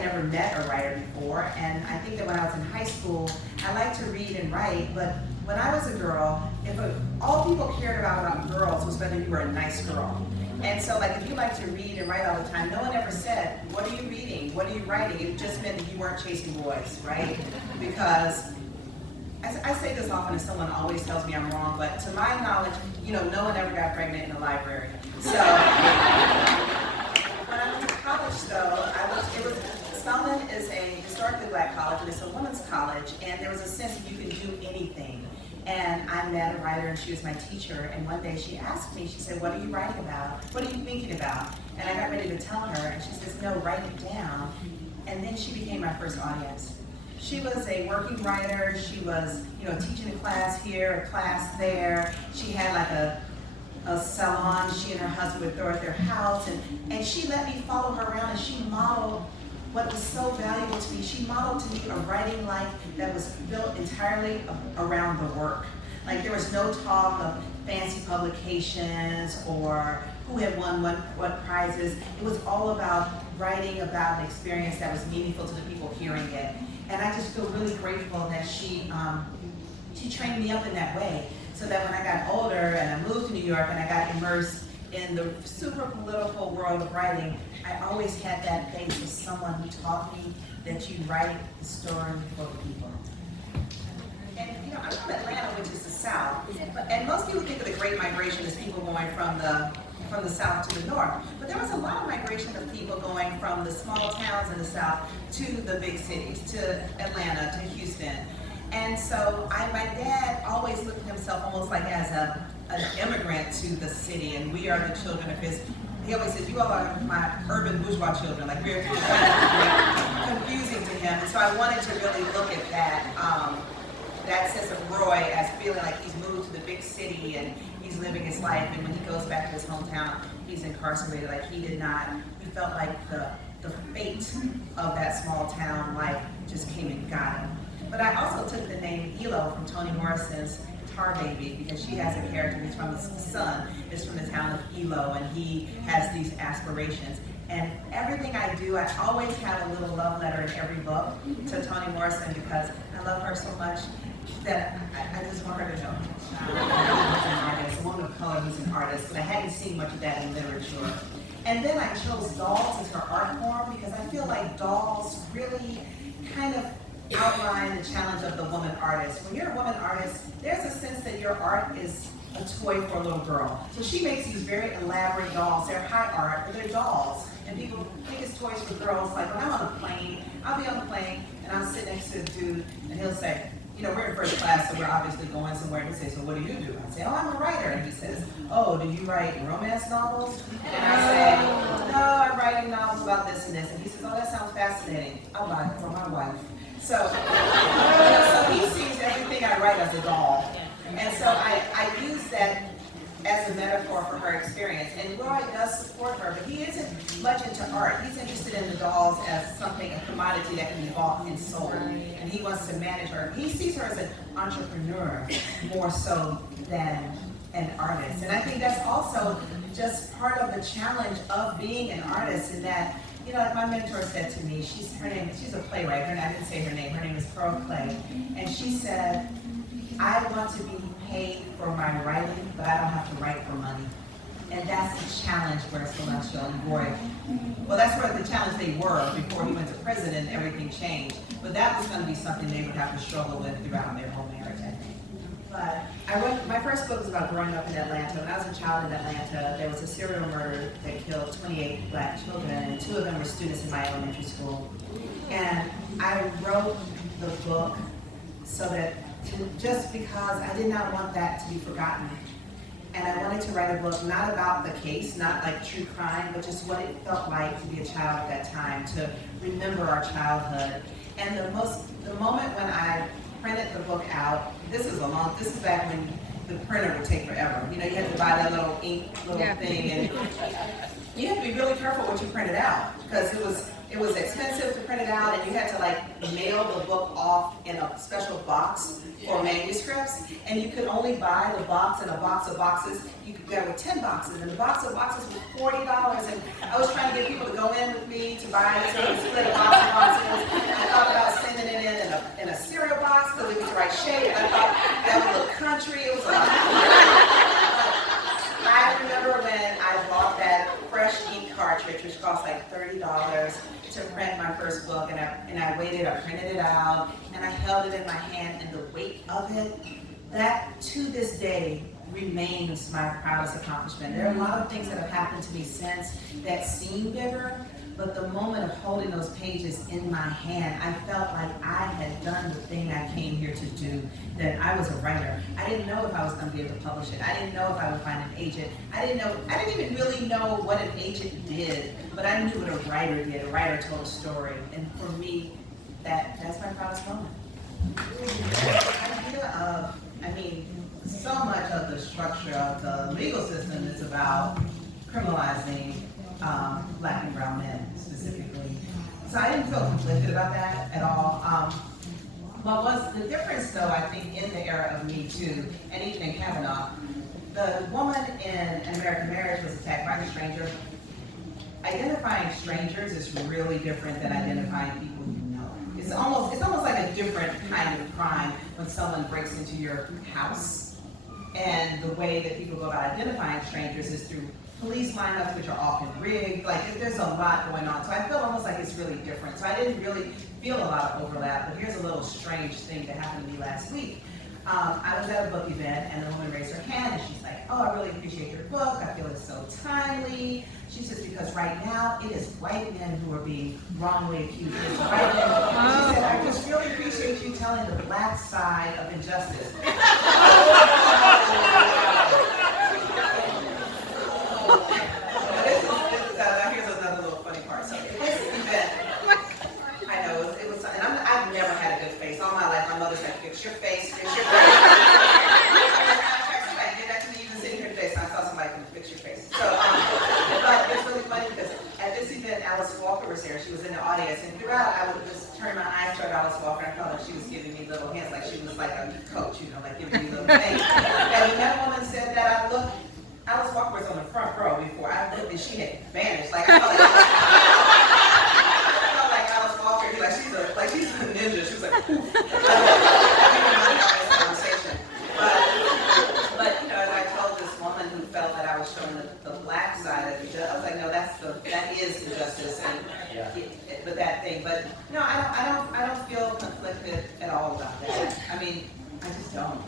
had never met a writer before, and I think that when I was in high school, I liked to read and write, but when I was a girl, all people cared about girls was whether you were a nice girl. And so like if you like to read and write all the time, no one ever said, what are you reading? What are you writing? It just meant that you weren't chasing boys, right? Because I say this often and someone always tells me I'm wrong, but to my knowledge, no one ever got pregnant in the library. So when I went to college though, Spelman is a historically black college, and it's a women's college, and there was a sense that you can do anything. And I met a writer, and she was my teacher, and one day she asked me, she said, what are you writing about? What are you thinking about? And I got ready to tell her, and she says, no, write it down. And then she became my first audience. She was a working writer. She was, teaching a class here, a class there. She had like a salon. She and her husband would throw at their house, and she let me follow her around, and she modeled what was so valuable to me. She modeled to me a writing life that was built entirely around the work. Like there was no talk of fancy publications or who had won what prizes. It was all about writing about an experience that was meaningful to the people hearing it. And I just feel really grateful that she trained me up in that way, so that when I got older and I moved to New York and I got immersed in the super political world of writing, I always had that base of someone who taught me that you write the story for the people. And I'm from Atlanta, which is the South, and most people think of the Great Migration as people going from the South to the North. But there was a lot of migration of people going from the small towns in the South to the big cities, to Atlanta, to Houston. And so my dad always looked at himself almost like as an immigrant to the city, and we are the children of his. He always says, you all are my urban bourgeois children, like we're confusing to him. And so I wanted to really look at that sense of Roy as feeling like he's moved to the big city and he's living his life, and when he goes back to his hometown, he's incarcerated. Like he felt like the fate of that small town life just came and got him. But I also took the name Elo from Toni Morrison's Tar Baby, because she has a character who's from the son, is from the town of Elo, and he has these aspirations. And everything I do, I always have a little love letter in every book to Toni Morrison, because I love her so much that I just want her to know. She's an artist, a woman of color who's an artist, but I hadn't seen much of that in literature. And then I chose dolls as her art form, because I feel like dolls really kind of outline the challenge of the woman artist. When you're a woman artist, there's a sense that your art is a toy for a little girl. So she makes these very elaborate dolls. They're high art, but they're dolls. And people think it's toys for girls. Like when I'm on a plane, I'll be on the plane and I'll sit next to a dude and he'll say, we're in first class, so we're obviously going somewhere. He says, so what do you do? I say, oh, I'm a writer. And he says, oh, do you write romance novels? And I say, no, I'm writing novels about this and this. And he says, oh, that sounds fascinating. I'll buy it for my wife. So, so he sees everything I write as a doll. And so I use that as a metaphor for her experience. And Roy does support her, but he isn't much into art. He's interested in the dolls as something, a commodity that can be bought and sold. And he wants to manage her. He sees her as an entrepreneur more so than an artist. And I think that's also just part of the challenge of being an artist, in that, like my mentor said to me, she's a playwright. I didn't say her name. Her name is Pearl Clay. And she said, I want to be paid for my writing, but I don't have to write for money. And that's the challenge where Celestial and Roy, well, that's where the challenge they were before he went to prison and everything changed. But that was going to be something they would have to struggle with throughout their whole marriage, I think. But my first book was about growing up in Atlanta. When I was a child in Atlanta, there was a serial murder that killed 28 black children, and 2 of them were students in my elementary school. And I wrote the book so that, just because I did not want that to be forgotten. And I wanted to write a book not about the case, not like true crime, but just what it felt like to be a child at that time, to remember our childhood. And the moment when I printed the book out, this is back when the printer would take forever. You had to buy that little ink thing, and you have to be really careful what you printed out, because it was expensive to print it out, and you had to mail the book off in a special box for manuscripts, and you could only buy the box in a box of boxes. There were 10 boxes, and the box of boxes was $40, and I was trying to get people to go in with me to buy it, so we split a box of like $30 to print my first book, and I waited, I printed it out, and I held it in my hand, and the weight of it, that to this day remains my proudest accomplishment. There are a lot of things that have happened to me since that seem bigger, but the moment of holding those pages in my hand, I felt like I had done the thing I came here to do, that I was a writer. I didn't know if I was going to be able to publish it. I didn't know if I would find an agent. I didn't even really know what an agent did, but I knew what a writer did. A writer told a story, and for me, that's my proudest moment. The idea of, so much of the structure of the legal system is about criminalizing Black and brown men specifically. So I didn't feel conflicted about that at all. But what's the difference, though, I think, in the era of Me Too, and even in Kavanaugh, the woman in An American Marriage was attacked by a stranger. Identifying strangers is really different than identifying people you know. It's almost like a different kind of crime when someone breaks into your house. And the way that people go about identifying strangers is through police lineups, which are often rigged. Like, there's a lot going on. So I feel almost like it's really different. So I didn't really feel a lot of overlap, but here's a little strange thing that happened to me last week. I was at a book event, and the woman raised her hand, and she's like, "Oh, I really appreciate your book. I feel it's so timely." She says, "Because right now, it is white men who are being wrongly accused. It's white men." She said, "I just really appreciate you telling the Black side of injustice." Here's another little funny part. So this event, I know it was, and I've never had a good face all my life. My mother said, "Fix your face, fix your face." I did that to me even sitting here today, so I saw somebody can fix your face. So, but it's really funny because at this event, Alice Walker was there. She was in the audience, and throughout, I would just turn my eyes toward Alice Walker. I felt like she was giving me little hands, like she was like a coach, like giving me little things. And when that woman said that, I looked. Alice Walker was on the front row before I looked, and she had vanished. Like I felt like Alice Walker. She's a ninja. She was like, poof. Conversation. But as I told this woman who felt that I was showing the Black side of it, I was like, no, that is injustice, but that thing. But no, I don't feel conflicted at all about that. I just don't.